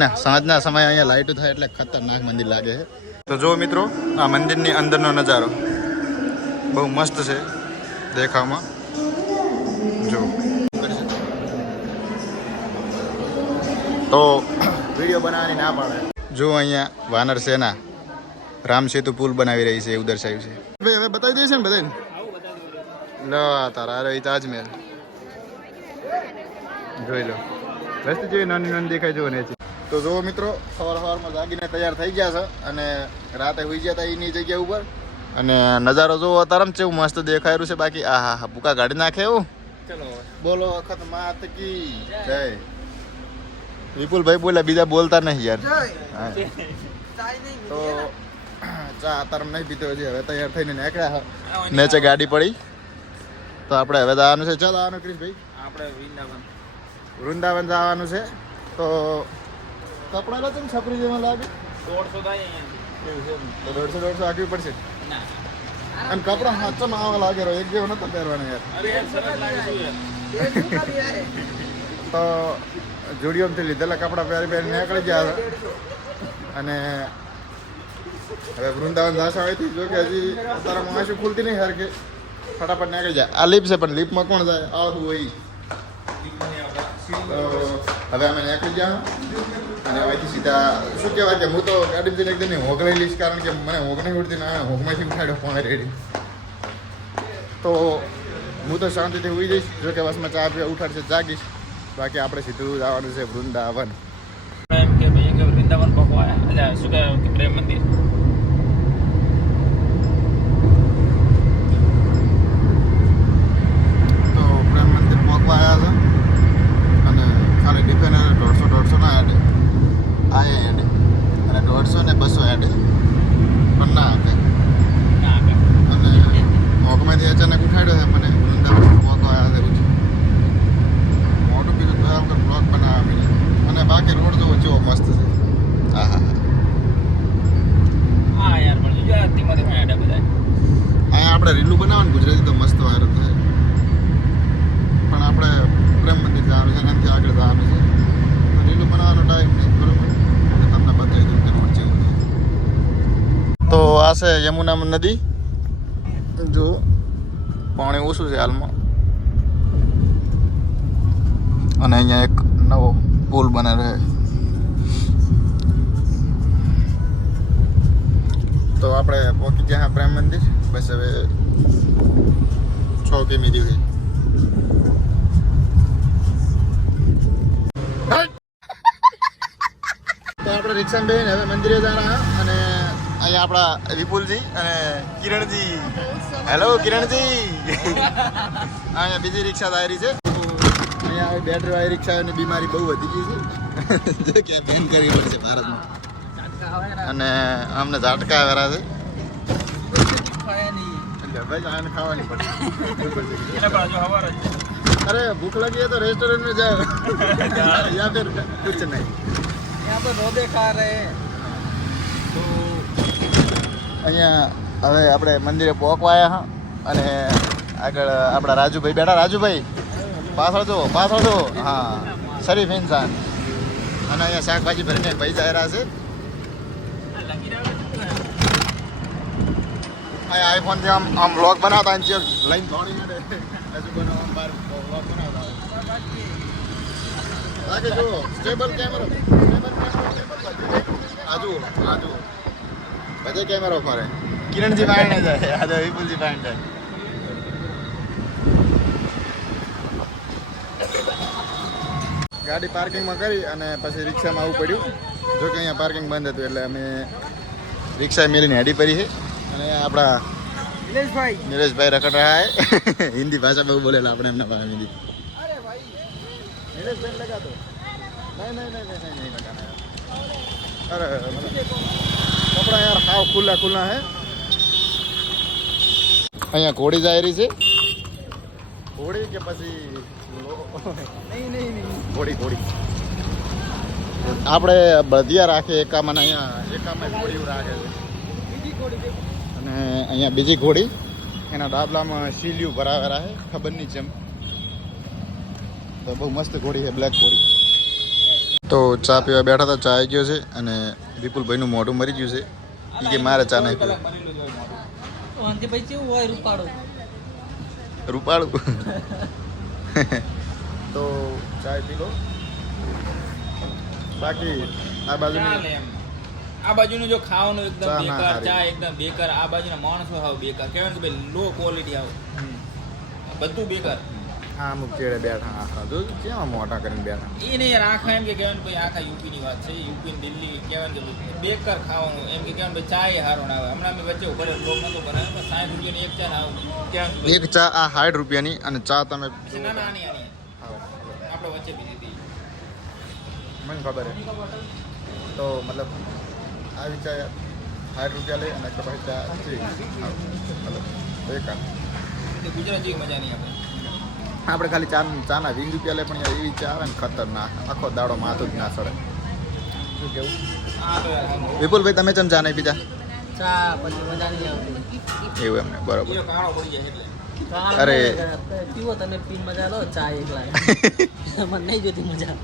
ના સાંજના સમય અહીંયા લાઈટ થાય એટલે ખતરનાક મંદિર લાગે છે. તો જો મિત્રો આ મંદિરની અંદરનો નજારો બહુ મસ્ત છે દેખાવમાં. જો તો વિડીયો બનાવવાની ના પાડે. જો અહીંયા વાનર સેના રામ સેતુ પુલ બનાવી રહી છે એવું દર્શાવ્યું છે. ભાઈ હવે બતાવી દે છે ને બધાને. લો તારા અરે તાજમહેલ જોઈ લો. રસ્તે જેવી નાની નાની દેખાય જો ને. તો જો મિત્રો સવારમાં જાગીને તૈયાર થઈ ગયા છે અને રાતે હોઈ ગયા હતા એની જગ્યા ઉપર. અને નજારો જોવો તારમ છે એવું મસ્ત દેખાયેલું છે. બાકી આ હા હા ભૂકા ગાડી નાખે એવું. બોલો વખત માત કી જય. વિપુલભાઈ બોલ્યા બીજા બોલતા નહીં યાર. તો ચા તારમ નહીં પીતો હજી. હવે તૈયાર થઈને નીકળ્યા નીચે ગાડી પડી. તો આપણે હવે જવાનું છે. ચાલ આવવાનું ક્રિશભાઈ આપણે વૃંદાવન જવાનું છે. તો કપડા લો તમે છપરી જેમાં લાગે 150 થાય અહીંયા. તો 150 આખવી પડશે. અને કપડા હાથમાં આવા લાગે રહ્યો એક જેવો નતો પહેરવાનો યાર. તો જોડીઓમાંથી લીધેલા કપડા પહેરી પહેરી નીકળી ગયા અને હવે વૃંદાવન દાસા હોય જો કે હજી તારા માસી ખુલતી નહીં હર કે ફટાફટ નીકળી જાય. આ લીપ છે પણ લીપમાં કોણ જાય આવું હોય. હવે અમે નીકળી ગયા અને અહીંથી સીધા શું કહેવાય કે હું તો ગાડીમાં એકદમ હોગલાઈ લઈશ કારણ કે મને હોગ નહીં ઉડતી ને હોગમાંથી ઉઠાડ્યો પણ રેડી. તો હું તો શાંતિથી ઉઈ જઈશ. જો કે બસમાં ચા પીવા ઉઠાડશે જાગીશ. બાકી આપણે સીધું જવાનું છે વૃંદાવન. એમ કે ભાઈ કે વૃંદાવન પકવાય એટલે શું કે પ્રેમ મંદિર. તો પ્રેમ મંદિર પકવા આવ્યા છે અને ખાલી ડિફેન્ડર 150 ના એડે આ એડે અને 150 ને 200 એડે પણ ના આપે. અને હોગમાંથી અચાનક ઉઠાડ્યો છે મને વૃંદાવન પકવા આવ્યા છે. મોટું બીજું જોયા વગર બ્લોગ બનાવવા અને બાકી રોડ જોવો કેવો મસ્ત છે. હા હા હા યાર પણ જો ધીમા ધીમા એડા બધા અહીંયા આપણે રીલું બનાવવાનું ગુજરાતી તો મસ્ત વાયરલ થાય. પણ આપણે પ્રેમ મંદિર જવાનું છે એનાથી આગળ જવાનું છે. રીલું બનાવવાનો ટાઈમ નહીં બરોબર. તમને બતાવી દઉં કે રોડ જેવું છે. તો આ છે યમુના નદી. જો પાણી ઓછું છે હાલમાં અને અહીંયા એક નવો પુલ બને રહે. તો આપણે પહોંચી ગયા પ્રેમ મંદિર. બસ હવે 6 કિમી દૂર. તો આપણે રિક્ષામાં બેસીને હવે મંદિરે જવાના અને અહીંયા આપણા વિપુલજી અને કિરણજી. હેલો કિરણજી. અહીંયા બીજી રિક્ષા દાયરી છે. અહીંયા બેટરી વાળી રિક્ષાની બીમારી બહુ વધી ગઈ છે. જો કે બેન કરવી પડશે ભારતમાં. અને અમને ઝાટકા આવેલા છે. ભાઈ આને ખાવાની પડશે. અરે ભૂખ લગી है तो रेस्टोरेंट में जाओ या फिर कुछ नहीं यहाँ पे रोदे खा रहे તો અહીંયા હવે આપણે મંદિરે પહોંચવા આવ્યા અને આગળ આપણા રાજુભાઈ બેઠા. રાજુભાઈ પાછળ જો હા શરીફ ઇન્સાન. અને અહીંયા શાકભાજી ભરીને ભાઈ જાય રહ્યા છે. અહીંયા આઈફોનથી આમ વ્લોગ બનાવતા જે લઈને દોડી મળે હજુ બનાવવા બહાર વ્લોગ બનાવતા બાકી જો સ્ટેબલ કેમેરો આજુ બધે કેમેરો ફરે. કિરણજી પાણી જાય આજે વિપુલજી પાણી જાય. ગાડી પાર્કિંગમાં કરી અને પછી રિક્ષામાં આવવું પડ્યું. જો કે અહીંયા પાર્કિંગ બંધ હતું એટલે અમે રિક્ષા મેલીને હેડી પડી છે. અને આપણા નીરજભાઈ રખડ રહ્યા હે. હિન્દી ભાષા બહુ બોલેલા આપણે એમના પાસે હિન્દી. અરે ભાઈ નીરજભાઈ લગા દો. નહીં લગાના. અરે કપડા યાર હાવ ખુલ્લા હે. અહીંયા ઘોડી જાય રહી છે. ઘોડી કે પછી નહીં ઘોડી આપણે બધિયા રાખીએ એકામાં. અહીંયા એકામાં ઘોડી રાખે છે અને અહીંયા બીજી ઘોડી એના ડાબલામાં સીલિયું ભરાવેલા છે ખબર નહીં જેમ. તો બહુ મસ્ત ઘોડી છે બ્લેક ઘોડી. તો ચા પીવા બેઠા હતા, ચા આવી ગયો છે અને વિપુલભાઈનું મોઢું મરી ગયું છે. એ કે મારે ચા નહીં પીવું. ભાઈ કેવું હોય રૂપાળું રૂપાળું. તો ચા પી લો. બાકી આ બાજુ ચાલે એમ. આ બાજુનું જો ખાવાનું એકદમ ચા ના બેકાર, હારી. ચા એકદમ બેકાર, આ બાજુના માણસો હાવ બેકાર, કહેવાય ને કે ભાઈ લો ક્વોલિટી આવ બધું બેકાર. હા અમુક ચેડે બેઠા. હા જો કેવા મોટા કરીને બેઠા. એ નહીં યાર, આખા એમ કે કહેવાય ને ભાઈ આખા યુપીની વાત છે, યુપી ને દિલ્હી કહેવાય ને કે ભાઈ બેકાર ખાવાનું એમ કે કહેવાય ને ભાઈ ચા એ હારો ના આવે. હમણાં અમે વચ્ચે ઉભો બ્લોગ નતો બનાવ્યો પણ 60 રૂપિયાની એક ચા ના આવે કહેવાય ને એક ચા આ 60 રૂપિયાની અને ચા તમે ભાઈ ના ના આની આપણે વચ્ચે પીધી હતી. મને ખબર હે. તો મતલબ આવી ચા 60 રૂપિયા લે અને પછી ચા મતલબ બેકાર. તે ગુજરાતી મજા નહીં આપણે. આપણે ખાલી ચાના 20 રૂપિયા લે પણ યાર એવી ચા આવે ને ખતરનાક. આખો દાડો માથું જ ના સડે. શું કેવું આ તો યાર વિપુલભાઈ તમે ચમ ચા નહીં પીતા? ચા પછી મજા નહીં આવતી એવું એમને બરોબર. એ કાળો પડી જાય એટલે અરે. પીવો તમે પીને મજા લો ચા એકલા મને નહીં જોતી મજા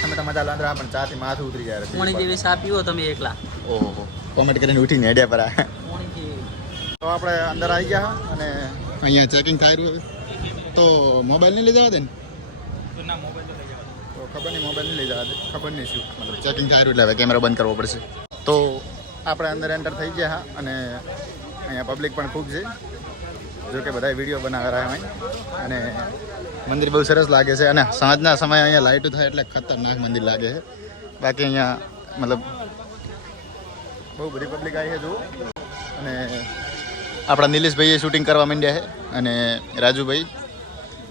તમે તો મજા લાંદરા પણ ચાથી માથું ઉતરી જાય. પોણી જેવી ચા પીવો તમે એકલા ઓહો કોમેન્ટ કરીને ઉઠીને હેડ્યા પર. પોણી જેવી તો આપણે અંદર આવી ગયા અને અહીંયા ચેકિંગ થાય રહ્યું હવે. તો મોબાઈલ નહીં લઈ જવા દે ને? તો ના મોબાઈલ તો લઈ જવા દે. તો ખબર નહીં મોબાઈલ નહીં લઈ જવા દે. ખબર નહીં શું મતલબ ચેકિંગ થાય રહ્યું એટલે હવે કેમેરા બંધ કરવો પડશે. તો આપણે અંદર એન્ટર થઈ ગયા હા અને અહીંયા પબ્લિક પણ ખૂબ છે. જો કે બધા વિડીયો બનાવી રહ્યા હોય અને મંદિર બહુ સરસ લાગે છે અને સાંજના સમયે અહીંયા લાઇટો થાય એટલે ખતરનાક મંદિર લાગે છે. બાકી અહીંયા મતલબ બહુ બધી પબ્લિક આવી છે જુઓ. અને આપણા નિલેશભાઈએ શૂટિંગ કરવા માંડ્યા છે અને રાજુભાઈ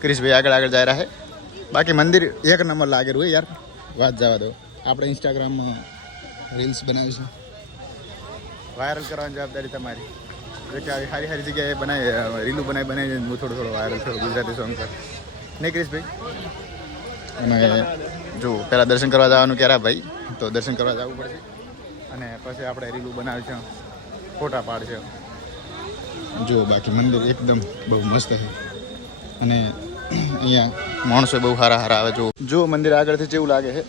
ક્રિશભાઈ આગળ આગળ જઈ રહ્યા છે. બાકી મંદિર એક નંબર લાગેલું હોય યાર, વાત જવા દો. આપણે ઇન્સ્ટાગ્રામમાં રીલ્સ બનાવીશું, વાયરલ કરવાની જવાબદારી તમારી. જો કે આવી સારી સારી જગ્યાએ બનાવી રીલું બનાવી હું થોડો વાયરલ થયો ગુજરાતી સોંગ પર. નહીં ક્રિશભાઈ? અને જો પહેલાં દર્શન કરવા જવાનું ક્યારે ભાઈ, તો દર્શન કરવા જવું પડશે અને પછી આપણે રીલું બનાવી છે, ફોટા પાડશે. જો બાકી મંદિર એકદમ બહુ મસ્ત છે અને અહીંયા માણસો બહુ સારા સારા આવે. જો મંદિર આગળથી જેવું લાગે છે,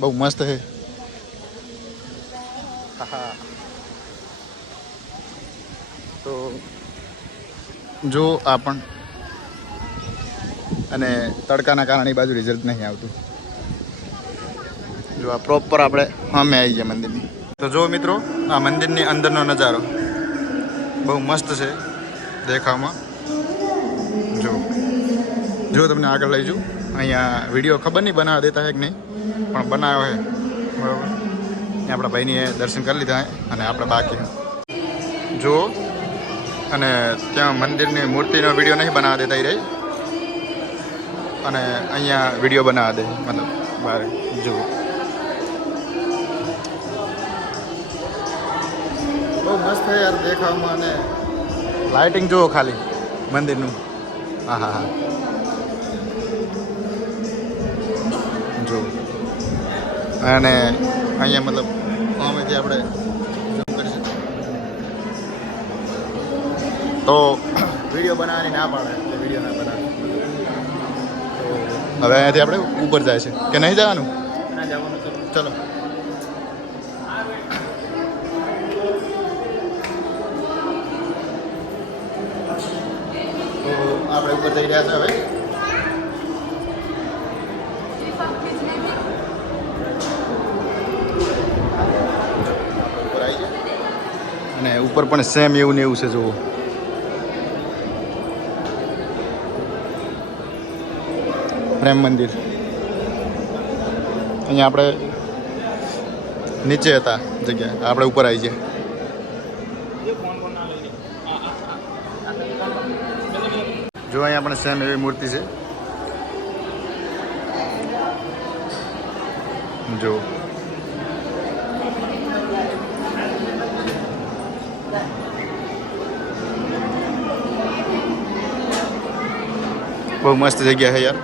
બહુ મસ્ત છે. હા તો જો આ પણ અને તડકાના કારણે એ બાજુ રિઝલ્ટ નહીં આવતું. જો આ પ્રોપર આપણે સામે આવી ગયા મંદિરની. તો જો મિત્રો આ મંદિરની અંદરનો નજારો બહુ મસ્ત છે દેખાવમાં. જો તમને આગળ લઈ જાઉં. અહીંયા વિડીયો ખબર નહીં બનાવવા દેતા છે કે નહીં, પણ બનાવ્યો છે બરાબર. આપણા ભાઈની દર્શન કરી લીધા છે અને આપણે બાકી જો. અને ત્યાં મંદિરની મૂર્તિનો વિડીયો નહીં બનાવવા દેતા એ રહી અને અહીંયા વિડીયો બનાવવા દે મતલબ બહાર. જુઓ બહુ મસ્ત છે યાર દેખાવામાં અને લાઇટિંગ જુઓ ખાલી મંદિરનું. હા હા હા જો. અને અહીંયા મતલબ આમેથી આપણે તો વિડીયો બનાવવાની ના પાડે એટલે વિડીયો ના બનાવે. તો હવે અહીંયાથી આપણે ઉપર જાય છે કે નહીં જવાનું? ના જવાનું તો ચલો. તો આપણે ઉપર જઈ રહ્યા છે હવે. ઉપર આવી ગયા અને ઉપર પણ સેમ એવું ને એવું છે જુઓ. પ્રેમ મંદિર. અહીંયા આપણે નીચે હતા જગ્યા, આપણે ઉપર આવી ગયા. જો અહીંયા પણ સેમ એવી મૂર્તિ છે જો. બહુ મસ્ત જગ્યા છે યાર.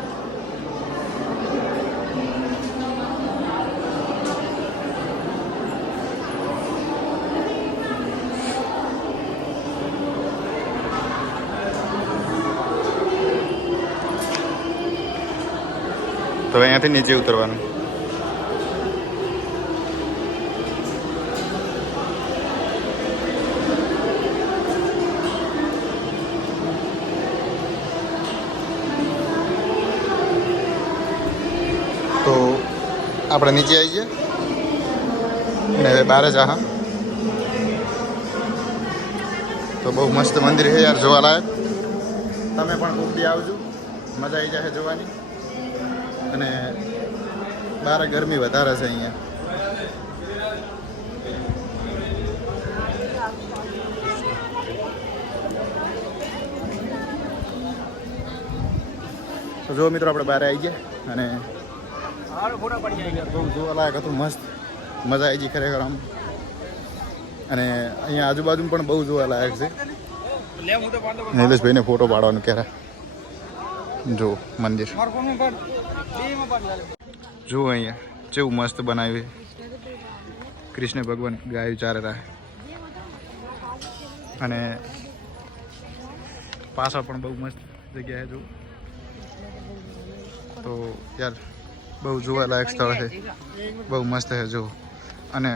તો અહીંયાથી નીચે ઉતરવાનું. તો આપણે નીચે આવી ગયા ને હવે બહાર જ હા. તો બહુ મસ્ત મંદિર છે યાર, જોવાલાયક. તમે પણ ખૂબ દી આવજો, મજા આવી જશે જોવાની. અને બહાર ગરમી વધારે છે અહીંયા. તો જો મિત્રો આપણે બહાર આવી ગયા અને બહુ જોવાલાયક હતું, મસ્ત મજા આવી ગઈ ખરેખર આમ. અને અહીંયા આજુબાજુ પણ બહુ જોવાલાયક છે. નિલેશભાઈને ફોટો પાડવાનું ક્યારે જો મંદિર જો અહીંયા કેવું મસ્ત બનાવ્યું. કૃષ્ણ ભગવાન ગાયું ચારે રહે અને પાછળ પણ બહુ મસ્ત જગ્યા છે જો. તો યાર બહુ જોવાલાયક સ્થળ છે, બહુ મસ્ત છે જો. અને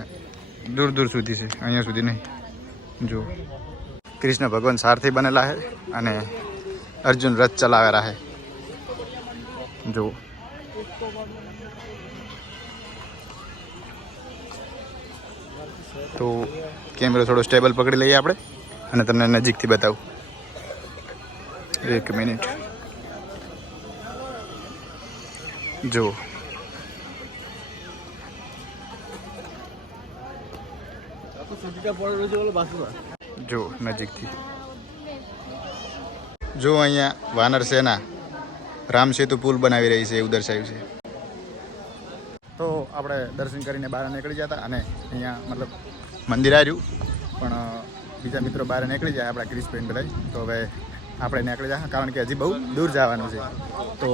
દૂર દૂર સુધી છે, અહીંયા સુધી નહીં. જો કૃષ્ણ ભગવાન સારથી બનેલા છે અને અર્જુન રથ ચલાવેલા છે જો. તો કેમેરો થોડો સ્ટેબલ પકડી લઈએ આપણે અને તમને નજીકથી બતાવું. 1 મિનિટ જો. જો નજીકથી જો અહીંયા વાનર સેના રામ સેતુ પુલ બનાવી રહી છે એવું દર્શાવ્યું છે. તો આપણે દર્શન કરીને બહાર નીકળી જતા અને અહીંયા મતલબ મંદિર આવ્યું પણ બીજા મિત્રો બહાર નીકળી જાય આપણા ક્રિસ્પેન બધા. તો હવે આપણે નીકળી જાય કારણ કે હજી બહુ દૂર જવાનું છે. તો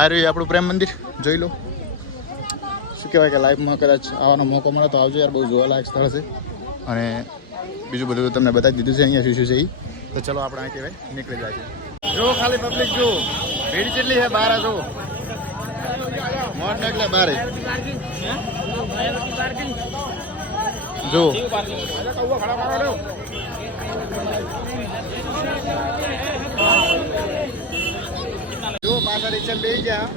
આ રહ્યું આપણું પ્રેમ મંદિર, જોઈ લો. શું કહેવાય કે લાઈફમાં કદાચ આવવાનો મોકો મળે તો આવજો યાર, બહુ જોવાલાયક સ્થળ છે. અને બીજું બધું તમને બતાવી દીધું છે અહીંયા શું છે એ. તો ચલો આપણે અહીં કહેવાય નીકળી જાય છે. જો ખાલી પબ્લિક જો ભીડ કેટલી છે બહાર. જો મોટ એટલે બહાર જો. જો પાછા રિક્ષા બેસી ગયા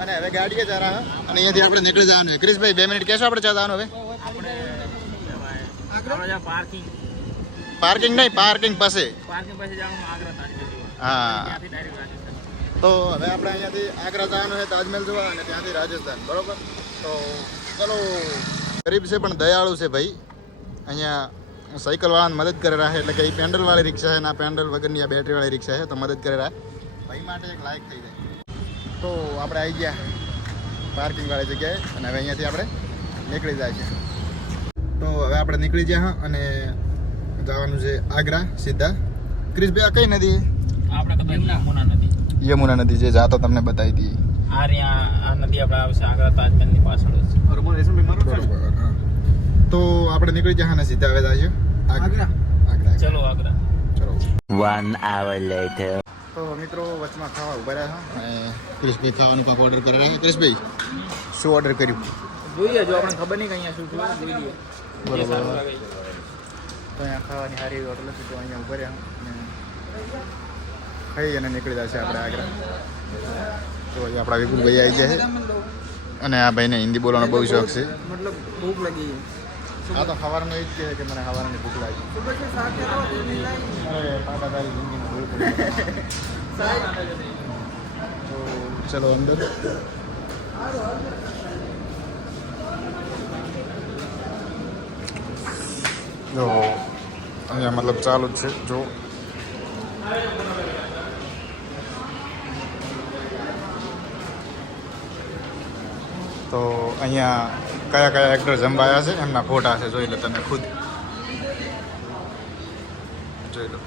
અને હવે ગાડીએ જરા અને અહીંયાથી આપણે નીકળી જવાનું છે. ક્રિશભાઈ 2 મિનિટ કહેશો આપણે જવાનું હવે? પાર્કિંગ નહીં, પાર્કિંગ પાસે. હા તો હવે આપણે અહીંયાથી આગ્રા જવાનું છે તાજમહેલ જોવા અને ત્યાંથી રાજસ્થાન, બરોબર? તો ચલો. ગરીબ છે પણ દયાળુ છે ભાઈ. અહીંયા સાયકલ વાળાને મદદ કરે રહે એટલે કે એ પેન્ડલ વાળી રિક્ષા છે, ના પેન્ડલ વગરની આ બેટરી વાળી રિક્ષા છે તો મદદ કરે રહે ભાઈ માટે એક લાયક થઈ જાય. તો આપણે આવી ગયા પાર્કિંગ વાળી જગ્યાએ અને હવે અહીંયાથી આપણે નીકળી જાય છે. તો હવે આપણે નીકળી ગયા અને જવાનું છે આગ્રા સીધા. ક્રિશભાઈ આ કઈ નદી? આપણે યમુના નદી. યમુના નદી જે જાતો તમને બતાવી હતી. આ નદી આપણે આવશે આગ્રા તાજમહેલની પાછળ જ. બરોબર. હા તો આપણે નીકળી ગયા અને સીધા હવે જાય આગ્રા. ચલો આગ્રા. ચલો. 1 hour later. તો મિત્રો વચમાં ખાવા ઉભા રહ્યા અને ક્રિશભાઈ ખાવાનું કાંક ઓર્ડર કરે રહ્યા. ક્રિશભાઈ શું ઓર્ડર કર્યું? જોઈએ જો આપણને ખબર નહીં કે અહીંયા શું થયું, જોઈ લઈએ. બરોબર. સારું લાગે. તો અહીંયા ખાવાની સારી એવી હોટલ હતી તો અહીંયા ઉભા રહ્યા અને ખાઈ અને નીકળી જશે આપણે આગ્રા. તો આપણા વિપુલભાઈ આવી જાય અને આ ભાઈને હિન્દી બોલવાનો બહુ શોખ છે. મતલબ ભૂખ લગી. આ તો સવારનો એ જ કહે કે મને સવારની ભૂખ લાગી. અરે પાટા તારી જિંદગીમાં ભૂલ પડી. તો ચલો અંદર. જો અહીંયા મતલબ ચાલુ જ છે જો. તો અહીંયા કયા કયા એક્ટર જમવાયા છે એમના ફોટા છે, જોઈ લો તમે ખુદ. જોઈ લો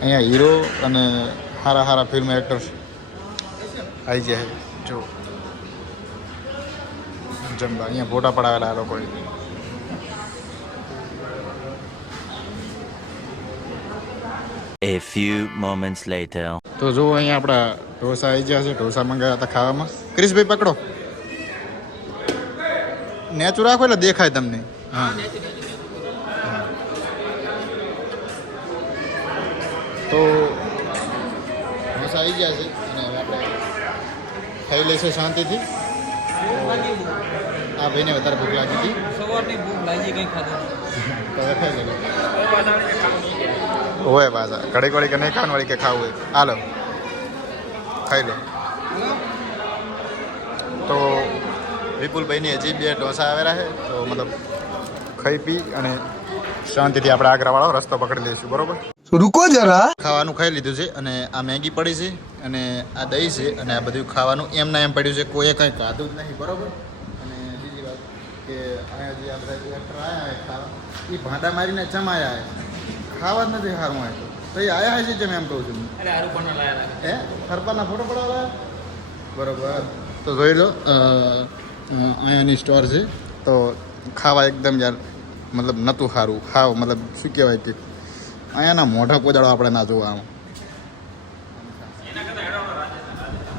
અહીંયા હીરો અને સારા સારા ફિલ્મ એક્ટર્સ આવી જાય જો જમવા. અહીંયા ફોટા પડાવેલા આ લોકોએ. A few moments later. તો જો અહીંયા આપણા ઢોસા આવી ગયા છે. ઢોસા મંગાવ્યા હતા ખાવામાં. ક્રિશભાઈ પકડો, નેચું રાખો એટલે દેખાય તમને. હા, તો ઢોસા આવી ગયા છે અને હવે આપણે ખાઈ લઈશું શાંતિથી. આ ભાઈને વધારે ભૂખ લાગી હતી. સવારની ભૂખ લાગી કઈ ખાધું તો હવે ખાઈ લે. હોય પાછા ઘડીક વળી કે નહીં ખાવાનું વળી કે ખાવું હોય. હાલો ખાઈ લો. તો વિપુલભાઈની હજી 2 ઢોસા આવેલા છે. તો મતલબ ખાઈ પી અને શાંતિથી આપણે આગ્રાવાળો રસ્તો પકડી લઈશું. બરોબર, રૂકો જરા. ખાવાનું ખાઈ લીધું છે અને આ મેગી પડી છે અને આ દહીં છે અને આ બધું ખાવાનું એમના એમ પડ્યું છે. કોઈએ કંઈ ખાધું જ નહીં. બરોબર. અને બીજી વાત કે અહીંયા જે આ બધા એક્ટર આવ્યા ખાવા એ ભાંડા મારીને ચમાયા ખાવા જ નથી સારું હોય તો એ આયા છે જેમ એમ કહું છું. અરે હારું પણ લાયા હે હરપાલના ફોટો પડાવવા બરોબર. તો જોઈ લો અહીંયાની સ્ટોર છે. તો ખાવા એકદમ યાર મતલબ નહોતું સારું. ખાવ મતલબ શું કહેવાય કે અહીંયાના મોઢા કોદાળો આપણે ના જોવા આમ.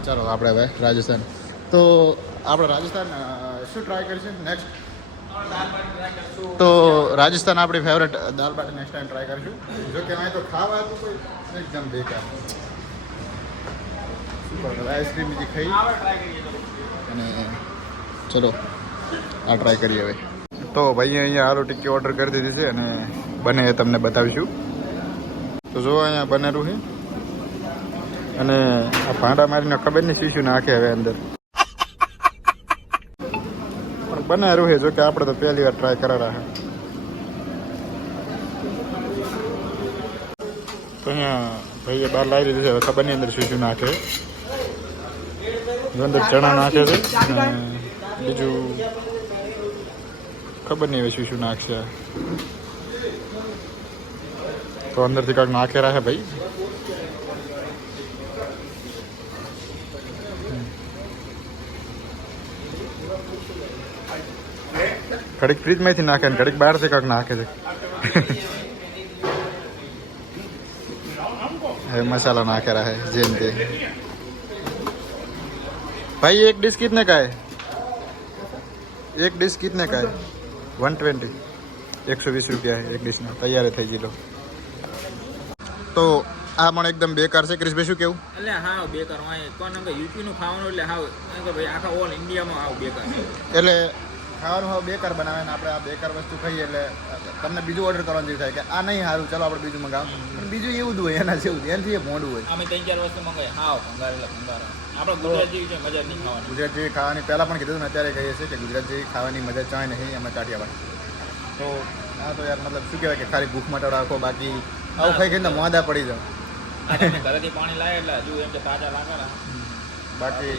ચાલો આપણે હવે રાજસ્થાન. તો આપણે રાજસ્થાન શું ટ્રાય કરીશું નેક્સ્ટ? તો રાજસ્થાન આપણી ફેવરેટ દાલ બાટી નેક્સ્ટ ટાઈમ ટ્રાય કરીશું. જો કે અહીં તો ખાવા હતું કોઈ એકદમ બેકાર. આઈસ્ક્રીમ બીજી ખાઈ અને ચલો આ ટ્રાય કરીએ હવે. તો ભાઈ અહીંયા આલુ ટિક્કી ઓર્ડર કરી દીધી છે અને બને એ તમને બતાવીશું. તો જો અહીંયા બનેલું છે અને આ ભાંડા મારીને ખબર નહીં શીશું નાખે હવે અંદર. પણ બનેલું છે. જો કે આપણે તો પહેલી વાર ટ્રાય કરેલા છે. તો અહીંયા ભાઈએ બહાર લાવી દીધું છે. હવે ખબર નહીં અંદર શું નાખે. અંદર ચણા નાખે છે અને બીજું ખબર નહીં હવે શું નાખશે. તો અંદરથી કાંઈક નાખેલા છે ભાઈ. ઘડીક ફ્રીજમાંથી નાખે ને ઘડીક બહારથી કાંઈક નાખે છે. હવે મસાલા નાખેલા है જેમ તે. भाई एक डिश कितने का है? एक डिश कितने का है? 120 120 रुपया है एक डिशના. તૈયાર થઈ ગઈ લો. તો આ પણ એકદમ બેકાર છે. ક્રિશભાઈ શું કેવું? એટલે હાવ બેકાર હોય કોણ કે યુપી નું ખાવાનું એટલે હાવ એમ કે ભાઈ આખા ઓલ ઇન્ડિયામાં હાવ બેકાર. એટલે ખાવાનું હાવ બેકાર બનાવે ને આપણે આ બેકાર વસ્તુ ખાઈએ એટલે તમને બીજું ઓર્ડર કરવાનું જેવું થાય કે આ નહીં સારું ચાલો આપણે બીજું મંગાવ. પણ બીજું એવું જ હોય એના જેવું એનાથી એ મોડું હોય. અમે 3-4 વસ્તુ મંગાવી હાવ ભંગારેલા. આપણે ગુજરાત જેવી છે મજા નહીં ખાવાની. ગુજરાત જેવી ખાવાની પહેલાં પણ કીધું ને અત્યારે કહીએ છીએ કે ગુજરાત જેવી ખાવાની મજા ચાય નહીં અમે કાઠિયાવાડ. તો હા તો યાર મતલબ શું કહેવાય કે ખાલી ભૂખ માટે રાખો બાકી આવું ખાઈ ખાઈને મોડા પડી જાવ. ઘરેથી પાણી લાવે એટલે હજુ એમ કે તાજા લાગે. બાકી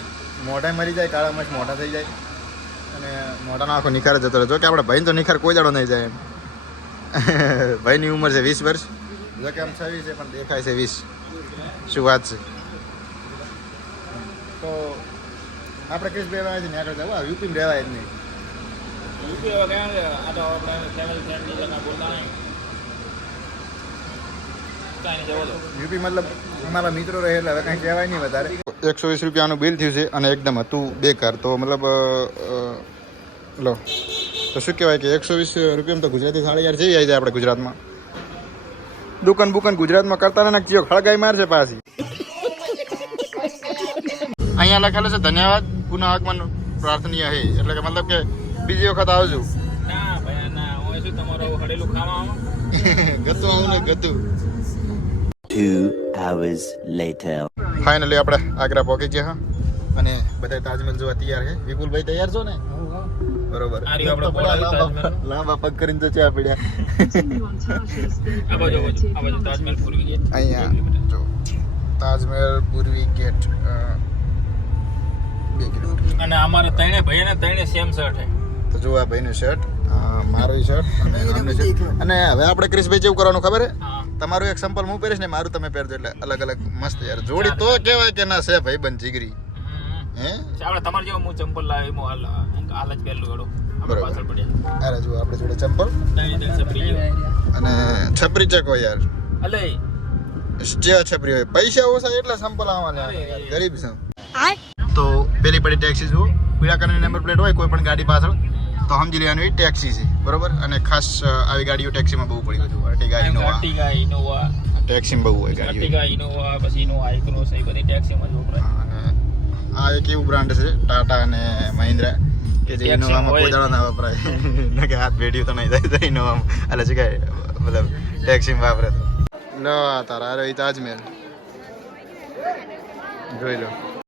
મોઢા મરી જાય કાળા મચ મોઢા થઈ જાય અને મોઢાનો આખો નિખાર જતો રહે. જો કે આપણે ભાઈને તો નિખાર કોઈ દાડો નહીં જાય એમ. ભાઈની ઉંમર છે 20 વર્ષ. જો કે આમ 26 છે પણ દેખાય છે 20. શું વાત છે. તો આપણે ક્રિશભાઈ અહીંયાથી આગળ જવા યુપીમાં રહેવાય જ નહીં. યુપી હવે ક્યાં છે? આ તો આપણે ફેમિલી ફ્રેન્ડની લગા બોલતા નહીં. કાંઈ નહીં જવો દો. યુપી મતલબ અમારા મિત્રો રહે એટલે હવે કાંઈ કહેવાય નહીં વધારે. 120 રૂપિયાનું બિલ થયું છે અને એકદમ હતું બેકાર. તો મતલબ લો તો શું કહેવાય કે 120 રૂપિયામાં તો ગુજરાતી થાળી યાર જેવી આવી જાય આપણે ગુજરાતમાં. દુકાન બુકાન ગુજરાતમાં કરતા ને ચિયો ખળગાઈ મારશે પાછી. અહીંયા લખેલું છે ધન્યવાદ પુનઃ આગમન પ્રાર્થનીય છે. એટલે કે મતલબ કે બીજી વખત આવજો. ના ભાઈ ના હું શું તમારું હડેલું ખાવામાં ગતું આવું ને ગતું. 2 hours later. ફાઇનલી આપણે આગ્રા પહોંચી ગયા અને બધા તાજમહેલ જોવા તૈયાર છે. વિપુલભાઈ તૈયાર છો ને? બરોબર. લાંબા પગ કરીને તો ચા પડ્યા. આ બાજુ તાજમહેલ પૂર્વી ગેટ. અહીંયા જો તાજમહેલ પૂર્વી ગેટ 2 કિલોમીટર. અને અમારે ત્રણે ભાઈને ત્રણે સેમ શર્ટ છે. તો જો આ ભાઈનું શર્ટ, મારું શર્ટ અને આમનું શર્ટ. અને હવે આપણે ક્રિશભાઈ જેવું કરવાનું ખબર હે? તમારું એક સંપલ હું પહેરીશ ને મારું તમે પહેરજો એટલે અલગ અલગ મસ્ત યાર જોડી. તો કહેવાય કે ના છે ભાઈ બંધ જીગરી. હે આપણે તમારે જેવો હું ચંપલ લાવી હું હાલ જ પહેરલું ગળો બરોબર. પાછળ પડ્યા. અરે જો આપણે જોડે ચંપલ ત્રણે છપરી ગયો અને છપરી ચકો યાર. અલે જે છપરી હોય પૈસા ઓછા એટલે સંપલ આવા લે અરે. ગરીબ છે તો પેલી પડી ટેક્સી જો પીળા કલરની નંબર પ્લેટ હોય કોઈ પણ ગાડી પાછળ તો સમજી લેવાનું એ ટેક્સી છે બરોબર અને ખાસ આવી ગાડીઓ ટેક્સીમાં બહુ પડી હોય અર્ટિગા ઇનોવા Ertiga, Innova, ટેક્સીમાં બહુ હોય ગાડીઓ Ertiga, Innova, પછી Innova iCross એ બધી ટેક્સીમાં જ વપરાય. અને આ એક એવું બ્રાન્ડ છે ટાટા અને મહિન્દ્રા કે જે ટેક્સીમાં ઇનોવામાં હોય કોઈ દાડા ના વપરાય ના કે હાથ ભેડ્યું તો નહીં થાય તો ઇનોવામાં એટલે શું કહે મતલબ ટેક્સીમાં વાપરે તો લો તારા અરે તાજમહેલ જોઈ લો